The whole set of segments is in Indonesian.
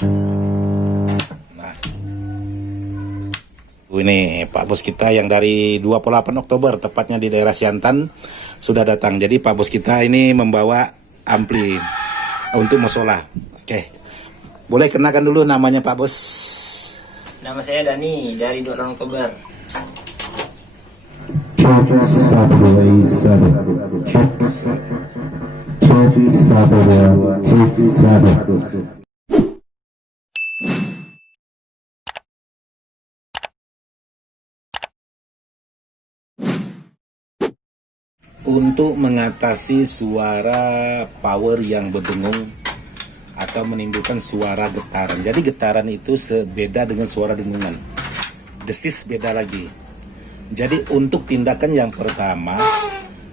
Nah, ini Pak Bos kita yang dari 28 Oktober, tepatnya di daerah Siantan, sudah datang. Jadi Pak Bos kita ini membawa ampli untuk musola. Oke, boleh kenakan dulu namanya Pak Bos. Nama saya Dani dari 28 Oktober. Untuk mengatasi suara power yang berdengung atau menimbulkan suara getaran. Jadi getaran itu beda dengan suara dengungan. Desis beda lagi. Jadi untuk tindakan yang pertama,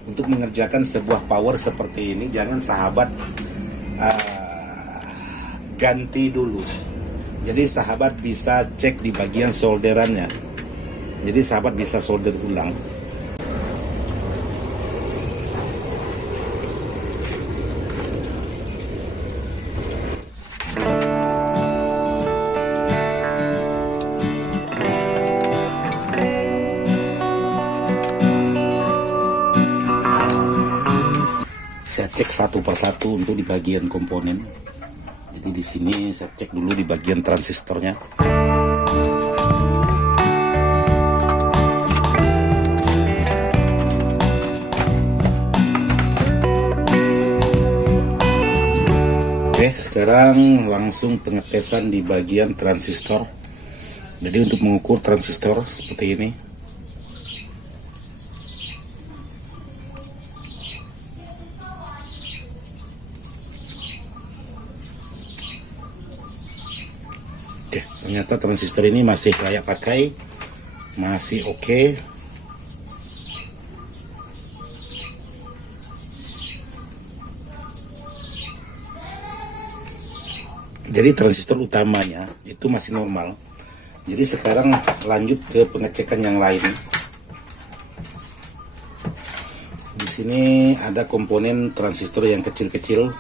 untuk mengerjakan sebuah power seperti ini, jangan sahabat ganti dulu. Jadi sahabat bisa cek di bagian solderannya. Jadi sahabat bisa solder ulang. Saya cek satu persatu untuk di bagian komponen. Jadi di sini saya cek dulu di bagian transistornya. Oke, sekarang langsung pengetesan di bagian transistor. Jadi untuk mengukur transistor seperti ini. Oke, ternyata transistor ini masih layak pakai, masih oke. Jadi transistor utamanya itu masih normal. Jadi sekarang lanjut ke pengecekan yang lain. Di sini ada komponen transistor yang kecil-kecil.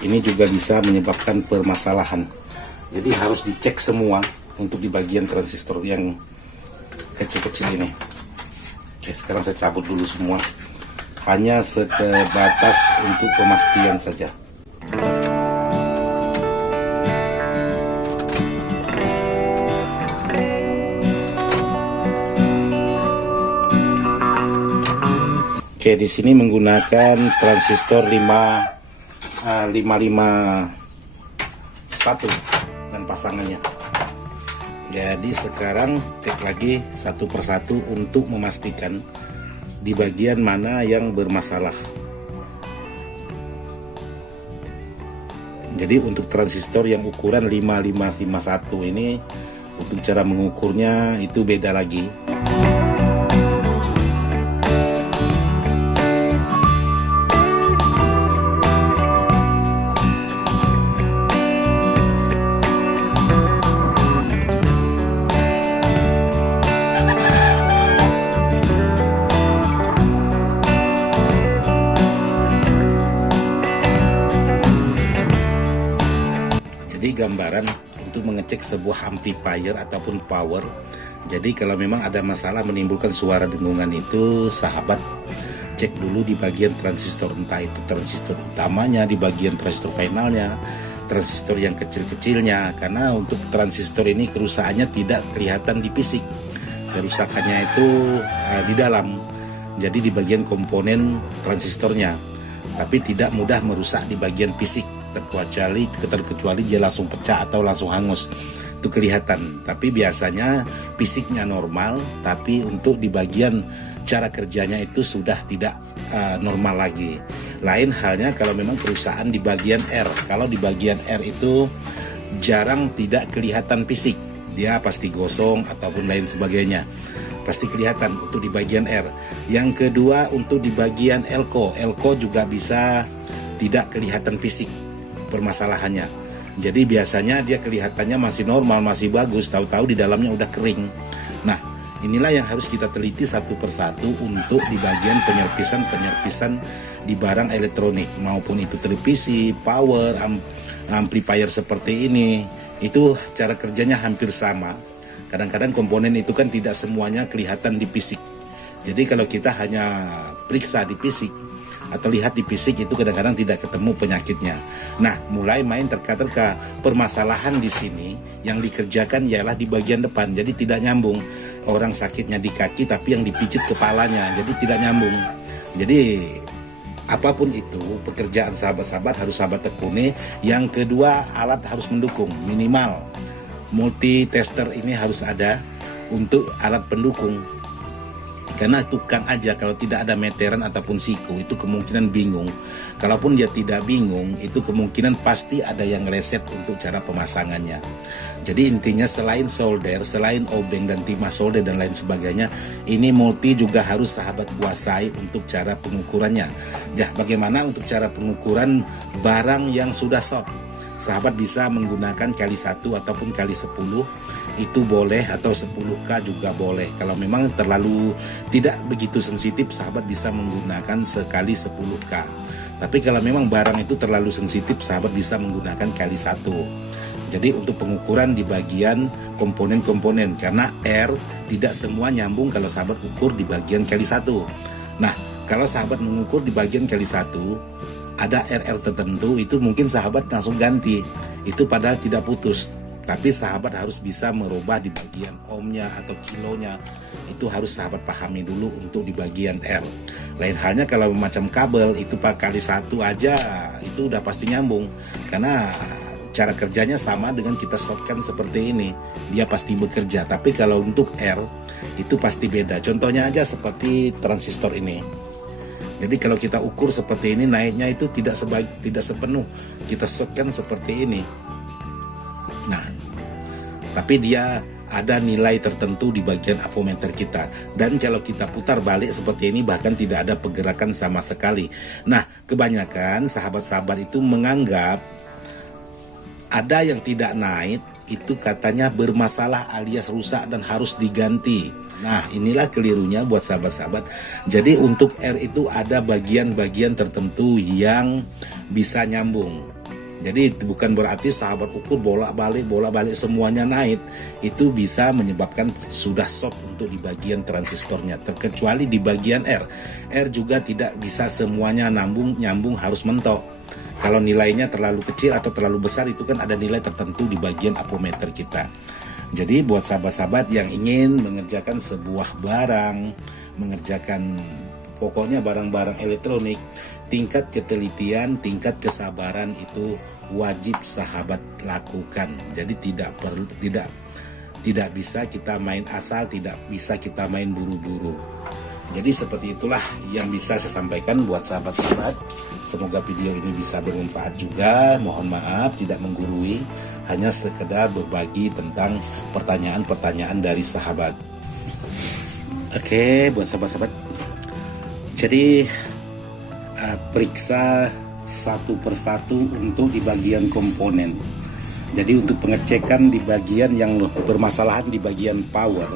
Ini juga bisa menyebabkan permasalahan. Jadi harus dicek semua untuk di bagian transistor yang kecil-kecil ini. Oke, sekarang saya cabut dulu semua. Hanya sebatas untuk pemastian saja. Oke, di sini menggunakan transistor 551 dan pasangannya. Jadi sekarang cek lagi satu persatu untuk memastikan di bagian mana yang bermasalah. Jadi untuk transistor yang ukuran 5551 ini, untuk cara mengukurnya itu beda lagi. Jadi gambaran untuk mengecek sebuah amplifier ataupun power. Jadi kalau memang ada masalah menimbulkan suara dengungan itu, sahabat cek dulu di bagian transistor, entah itu transistor utamanya, di bagian transistor finalnya, transistor yang kecil-kecilnya. Karena untuk transistor ini kerusakannya tidak kelihatan di fisik, kerusakannya itu di dalam. Jadi di bagian komponen transistornya, tapi tidak mudah merusak di bagian fisik. Terkecuali dia langsung pecah atau langsung hangus, itu kelihatan. Tapi biasanya fisiknya normal, tapi untuk di bagian cara kerjanya itu sudah tidak normal lagi. Lain halnya kalau memang kerusakan di bagian R. Kalau di bagian R itu jarang tidak kelihatan fisik, dia pasti gosong ataupun lain sebagainya, pasti kelihatan untuk di bagian R. Yang kedua untuk di bagian elko juga bisa tidak kelihatan fisik permasalahannya. Jadi biasanya dia kelihatannya masih normal, masih bagus, tahu-tahu di dalamnya udah kering. Nah, inilah yang harus kita teliti satu persatu untuk di bagian penyerpisan di barang elektronik, maupun itu televisi, power, amplifier seperti ini. Itu cara kerjanya hampir sama. Kadang-kadang komponen itu kan tidak semuanya kelihatan di fisik. Jadi kalau kita hanya periksa di fisik atau lihat di fisik itu kadang-kadang tidak ketemu penyakitnya. Nah, mulai main terka-terka. Permasalahan di sini yang dikerjakan ialah di bagian depan. Jadi tidak nyambung. Orang sakitnya di kaki tapi yang dipijit kepalanya. Jadi tidak nyambung. Jadi apapun itu pekerjaan sahabat-sahabat harus sahabat tekuni. Yang kedua, alat harus mendukung minimal. Multi tester ini harus ada untuk alat pendukung. Karena tukang aja kalau tidak ada meteran ataupun siku itu kemungkinan bingung. Kalaupun dia tidak bingung itu kemungkinan pasti ada yang reset untuk cara pemasangannya. Jadi intinya selain solder, selain obeng dan timah solder dan lain sebagainya, ini multi juga harus sahabat kuasai untuk cara pengukurannya. Ya, bagaimana untuk cara pengukuran barang yang sudah short? Sahabat bisa menggunakan kali 1 ataupun kali 10 itu boleh, atau 10K juga boleh. Kalau memang terlalu tidak begitu sensitif, sahabat bisa menggunakan sekali 10K. Tapi kalau memang barang itu terlalu sensitif, sahabat bisa menggunakan kali 1. Jadi untuk pengukuran di bagian komponen-komponen, karena R tidak semua nyambung kalau sahabat ukur di bagian kali 1. Nah, kalau sahabat mengukur di bagian kali 1 ada RR tertentu, itu mungkin sahabat langsung ganti. Itu padahal tidak putus. Tapi sahabat harus bisa merubah di bagian ohmnya atau kilonya. Itu harus sahabat pahami dulu untuk di bagian R. Lain halnya kalau macam kabel, itu per kali 1 aja itu udah pasti nyambung. Karena cara kerjanya sama dengan kita shortkan seperti ini. Dia pasti bekerja. Tapi kalau untuk R itu pasti beda. Contohnya aja seperti transistor ini. Jadi kalau kita ukur seperti ini, naiknya itu tidak sepenuh kita shortkan seperti ini. Nah, tapi dia ada nilai tertentu di bagian avometer kita. Dan kalau kita putar balik seperti ini, bahkan tidak ada pergerakan sama sekali. Nah, kebanyakan sahabat-sahabat itu menganggap ada yang tidak naik, itu katanya bermasalah alias rusak dan harus diganti. Nah, inilah kelirunya buat sahabat-sahabat. Jadi untuk R itu ada bagian-bagian tertentu yang bisa nyambung. Jadi bukan berarti sahabat ukur bolak-balik semuanya naik. Itu bisa menyebabkan sudah short untuk di bagian transistornya. Terkecuali di bagian R. R juga tidak bisa semuanya nyambung harus mentok. Kalau nilainya terlalu kecil atau terlalu besar, itu kan ada nilai tertentu di bagian avometer kita. Jadi buat sahabat-sahabat yang ingin mengerjakan sebuah barang, mengerjakan pokoknya barang-barang elektronik, tingkat ketelitian, tingkat kesabaran itu wajib sahabat lakukan. Jadi tidak bisa kita main asal, tidak bisa kita main buru-buru. Jadi seperti itulah yang bisa saya sampaikan buat sahabat-sahabat. Semoga video ini bisa bermanfaat juga. Mohon maaf tidak menggurui, hanya sekedar berbagi tentang pertanyaan-pertanyaan dari sahabat. Oke, buat sahabat-sahabat. Jadi periksa satu persatu untuk di bagian komponen. Jadi untuk pengecekan di bagian yang bermasalahan di bagian power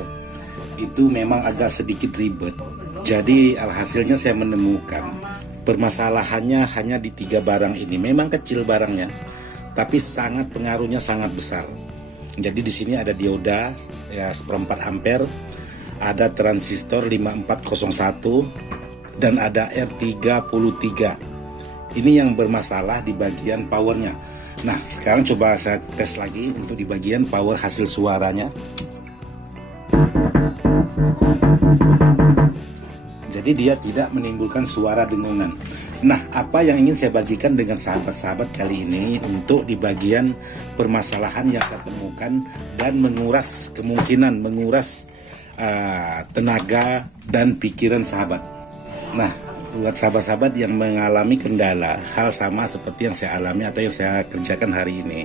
itu memang agak sedikit ribet. Jadi alhasilnya saya menemukan permasalahannya hanya di 3 barang ini. Memang kecil barangnya, tapi pengaruhnya sangat besar. Jadi di sini ada dioda ya 1/4 ampere, ada transistor 5401 dan ada R33. Ini yang bermasalah di bagian powernya. Nah, sekarang coba saya tes lagi untuk di bagian power hasil suaranya. Jadi dia tidak menimbulkan suara dengungan. Nah, apa yang ingin saya bagikan dengan sahabat-sahabat kali ini untuk di bagian permasalahan yang saya temukan dan menguras tenaga dan pikiran sahabat. Nah, buat sahabat-sahabat yang mengalami kendala hal sama seperti yang saya alami atau yang saya kerjakan hari ini.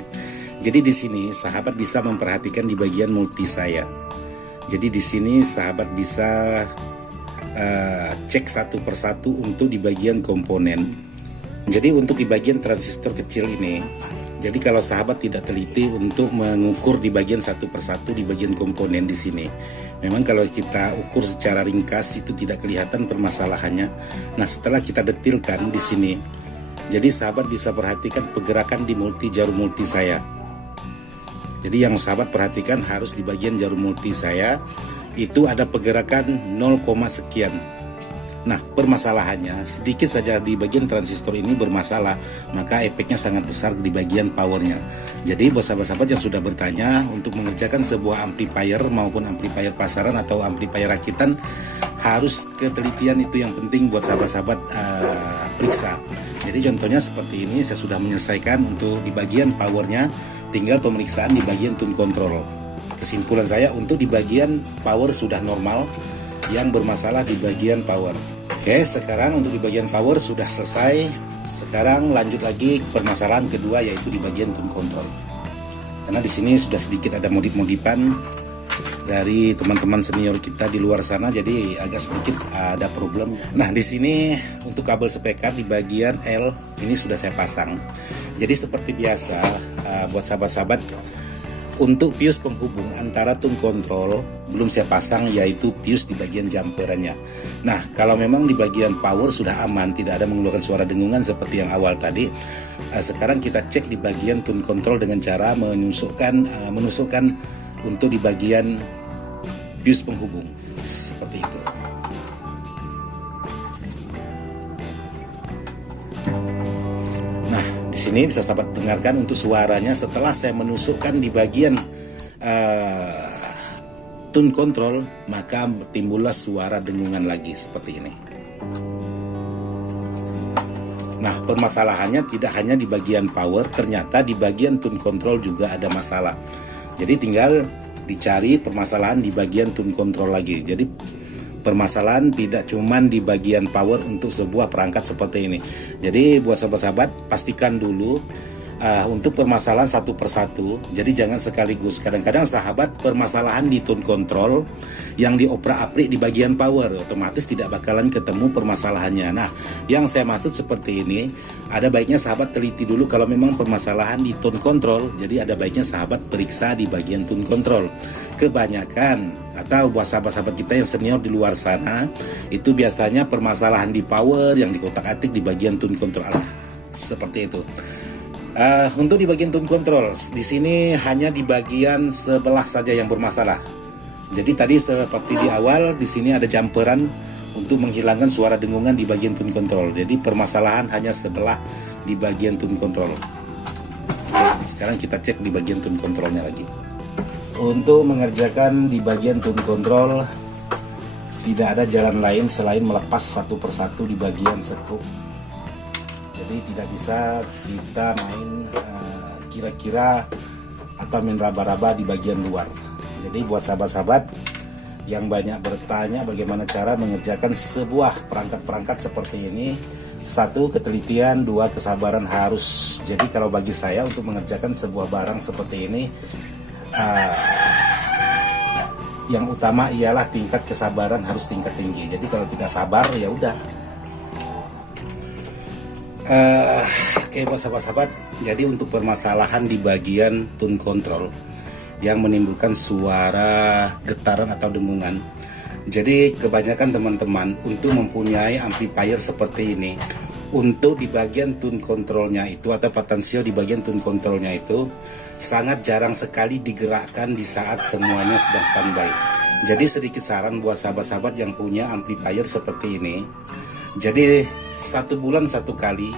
Jadi di sini sahabat bisa memperhatikan di bagian multi saya. Jadi di sini sahabat bisa cek satu persatu untuk di bagian komponen. Jadi untuk di bagian transistor kecil ini, jadi kalau sahabat tidak teliti untuk mengukur di bagian satu persatu di bagian komponen di sini, memang kalau kita ukur secara ringkas itu tidak kelihatan permasalahannya. Nah, setelah kita detilkan di sini, jadi sahabat bisa perhatikan pergerakan di jarum multi saya. Jadi yang sahabat perhatikan harus di bagian jarum multi saya itu ada pergerakan 0, sekian. Nah, permasalahannya sedikit saja di bagian transistor ini bermasalah, maka efeknya sangat besar di bagian powernya. Jadi buat sahabat-sahabat yang sudah bertanya untuk mengerjakan sebuah amplifier maupun amplifier pasaran atau amplifier rakitan, harus ketelitian itu yang penting buat sahabat-sahabat periksa. Jadi contohnya seperti ini, saya sudah menyelesaikan untuk di bagian powernya, tinggal pemeriksaan di bagian tune control. Kesimpulan saya untuk di bagian power sudah normal, yang bermasalah di bagian power. Oke, sekarang untuk di bagian power sudah selesai. Sekarang lanjut lagi permasalahan kedua, yaitu di bagian tune control. Karena di sini sudah sedikit ada modif-modifan dari teman-teman senior kita di luar sana, jadi agak sedikit ada problem. Nah, di sini untuk kabel speaker di bagian L ini sudah saya pasang. Jadi seperti biasa, buat sahabat-sahabat, untuk fuse penghubung antara tune control belum saya pasang, yaitu fuse di bagian jumperannya. Nah, kalau memang di bagian power sudah aman, tidak ada mengeluarkan suara dengungan seperti yang awal tadi, sekarang kita cek di bagian tune control dengan cara menusukkan untuk di bagian fuse penghubung seperti itu. Di sini bisa sahabat dengarkan untuk suaranya setelah saya menusukkan di bagian tune control, maka timbullah suara dengungan lagi seperti ini. Nah, permasalahannya tidak hanya di bagian power, ternyata di bagian tune control juga ada masalah. Jadi tinggal dicari permasalahan di bagian tune control lagi. Jadi permasalahan tidak cuman di bagian power untuk sebuah perangkat seperti ini. Jadi buat sahabat-sahabat, pastikan dulu untuk permasalahan satu persatu. Jadi jangan sekaligus. Kadang-kadang sahabat permasalahan di tune control yang dioprak-aprik di bagian power, otomatis tidak bakalan ketemu permasalahannya. Nah, yang saya maksud seperti ini, ada baiknya sahabat teliti dulu kalau memang permasalahan di tune control. Jadi ada baiknya sahabat periksa di bagian tune control. Kebanyakan atau buat sahabat-sahabat kita yang senior di luar sana, itu biasanya permasalahan di power yang dikotak-atik di bagian tune control. Seperti itu. Untuk di bagian tune control, di sini hanya di bagian sebelah saja yang bermasalah. Jadi tadi seperti di awal, di sini ada jumperan untuk menghilangkan suara dengungan di bagian tune control. Jadi permasalahan hanya sebelah di bagian tune control. Sekarang kita cek di bagian tune controlnya lagi. Untuk mengerjakan di bagian tune control, tidak ada jalan lain selain melepas satu persatu di bagian sekrup. Jadi tidak bisa kita main kira-kira atau main raba-raba di bagian luar. Jadi buat sahabat-sahabat yang banyak bertanya bagaimana cara mengerjakan sebuah perangkat-perangkat seperti ini, satu, ketelitian, dua, kesabaran harus. Jadi kalau bagi saya untuk mengerjakan sebuah barang seperti ini, yang utama ialah tingkat kesabaran harus tingkat tinggi. Jadi kalau tidak sabar ya udah. Oke buat sahabat-sahabat, jadi untuk permasalahan di bagian tune control yang menimbulkan suara getaran atau dengungan, jadi kebanyakan teman-teman untuk mempunyai amplifier seperti ini, untuk di bagian tune controlnya itu atau potensio di bagian tune controlnya itu sangat jarang sekali digerakkan di saat semuanya sedang standby. Jadi sedikit saran buat sahabat-sahabat yang punya amplifier seperti ini, jadi 1 bulan 1 kali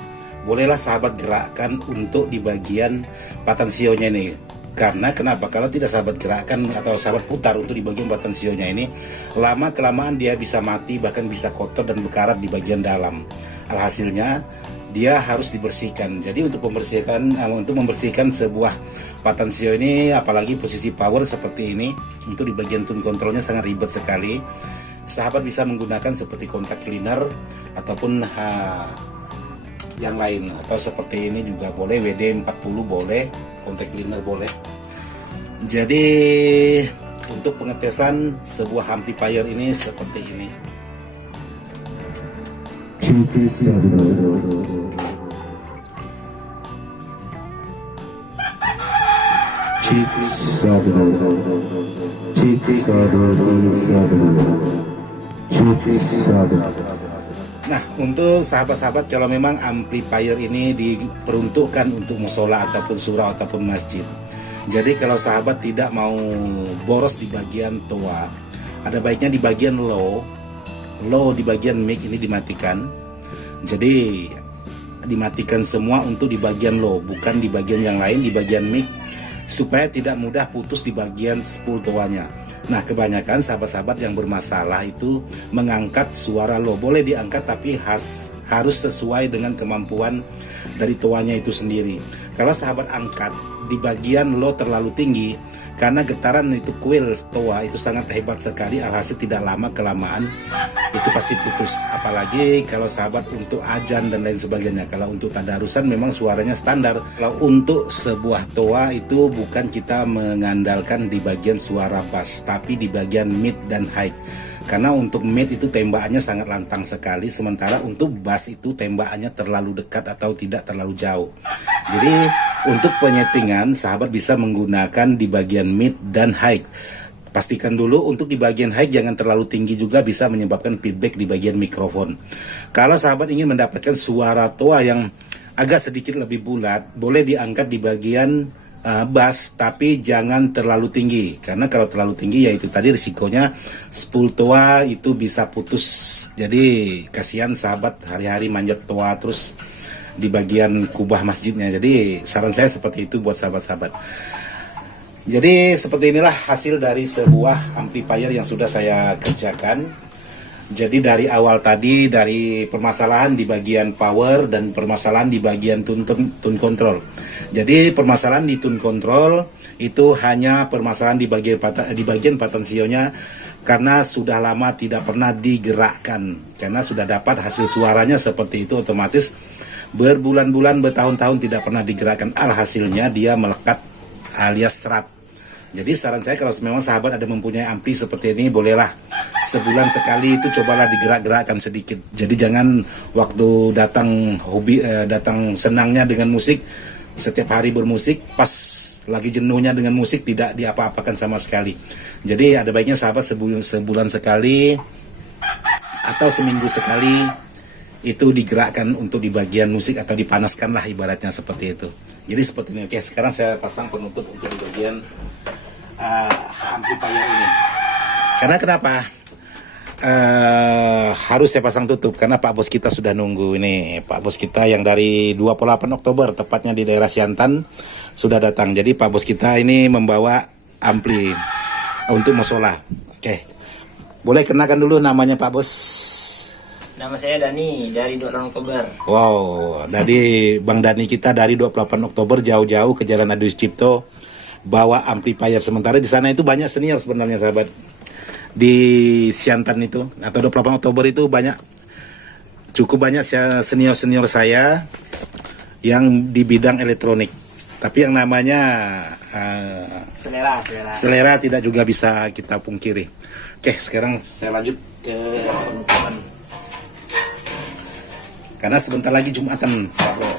bolehlah sahabat gerakkan untuk di bagian potensionya ini. Karena kenapa? Kalau tidak sahabat gerakkan atau sahabat putar untuk di bagian potensionya ini, lama kelamaan dia bisa mati, bahkan bisa kotor dan berkarat di bagian dalam. Alhasilnya dia harus dibersihkan. Jadi untuk membersihkan sebuah potensio ini, apalagi posisi power seperti ini, untuk di bagian tune controlnya sangat ribet sekali. Sahabat bisa menggunakan seperti kontak cleaner ataupun yang lain, atau seperti ini juga boleh, WD-40 boleh, kontak cleaner boleh. Jadi untuk pengetesan sebuah amplifier ini seperti ini. Nah, untuk sahabat-sahabat kalau memang amplifier ini diperuntukkan untuk musola ataupun surau ataupun masjid, Jadi kalau sahabat tidak mau boros di bagian toa, ada baiknya di bagian low di bagian mic ini dimatikan. Jadi dimatikan semua untuk di bagian low, bukan di bagian yang lain, di bagian mic, supaya tidak mudah putus di bagian spool toanya. Nah, kebanyakan sahabat-sahabat yang bermasalah itu mengangkat suara low. Boleh diangkat tapi harus sesuai dengan kemampuan dari toanya itu sendiri. Kalau sahabat angkat di bagian low terlalu tinggi, karena getaran itu kuil toa itu sangat hebat sekali, alhasil tidak lama kelamaan itu pasti putus. Apalagi kalau sahabat untuk ajan dan lain sebagainya. Kalau untuk tadarusan memang suaranya standar. Kalau untuk sebuah toa itu bukan kita mengandalkan di bagian suara bass, tapi di bagian mid dan high. Karena untuk mid itu tembakannya sangat lantang sekali, sementara untuk bass itu tembakannya terlalu dekat atau tidak terlalu jauh. Jadi untuk penyetingan sahabat bisa menggunakan di bagian mid dan high. Pastikan dulu untuk di bagian high jangan terlalu tinggi, juga bisa menyebabkan feedback di bagian mikrofon. Kalau sahabat ingin mendapatkan suara toa yang agak sedikit lebih bulat, boleh diangkat di bagian bass, tapi jangan terlalu tinggi, karena kalau terlalu tinggi ya itu tadi risikonya spool toa itu bisa putus. Jadi kasihan sahabat hari-hari manjat toa terus di bagian kubah masjidnya. Jadi saran saya seperti itu buat sahabat-sahabat. Jadi seperti inilah hasil dari sebuah amplifier yang sudah saya kerjakan. Jadi dari awal tadi, dari permasalahan di bagian power dan permasalahan di bagian tune control. Jadi permasalahan di tune control itu hanya permasalahan di bagian patensionya, karena sudah lama tidak pernah digerakkan. Karena sudah dapat hasil suaranya seperti itu, otomatis berbulan-bulan, bertahun-tahun tidak pernah digerakkan. Alhasilnya dia melekat alias serat. Jadi saran saya kalau memang sahabat ada mempunyai ampli seperti ini, bolehlah sebulan sekali itu cobalah digerak-gerakkan sedikit. Jadi jangan waktu datang datang senangnya dengan musik, setiap hari bermusik, pas lagi jenuhnya dengan musik tidak diapa-apakan sama sekali. Jadi ada baiknya sahabat sebulan sekali atau seminggu sekali itu digerakkan untuk di bagian musik atau dipanaskan lah ibaratnya seperti itu. Jadi seperti ini. Oke, sekarang saya pasang penutup untuk di bagian amplifier ini. Karena kenapa harus saya pasang tutup? Karena Pak Bos kita sudah nunggu. Ini Pak Bos kita yang dari 28 Oktober tepatnya di daerah Siantan sudah datang. Jadi Pak Bos kita ini membawa ampli untuk musola. Oke, boleh kenakan dulu namanya Pak Bos. Nama saya Dani dari 28 Oktober. Wow, dari Bang Dani kita dari 28 Oktober jauh-jauh ke Jalan Adi Sucipto bawa amplifier. Sementara di sana itu banyak senior sebenarnya sahabat. Di Siantan itu atau 28 Oktober itu cukup banyak senior-senior saya yang di bidang elektronik. Tapi yang namanya selera tidak juga bisa kita pungkiri. Oke, sekarang saya lanjut ke penutupan. Karena sebentar lagi Jumatan, Pak Bos.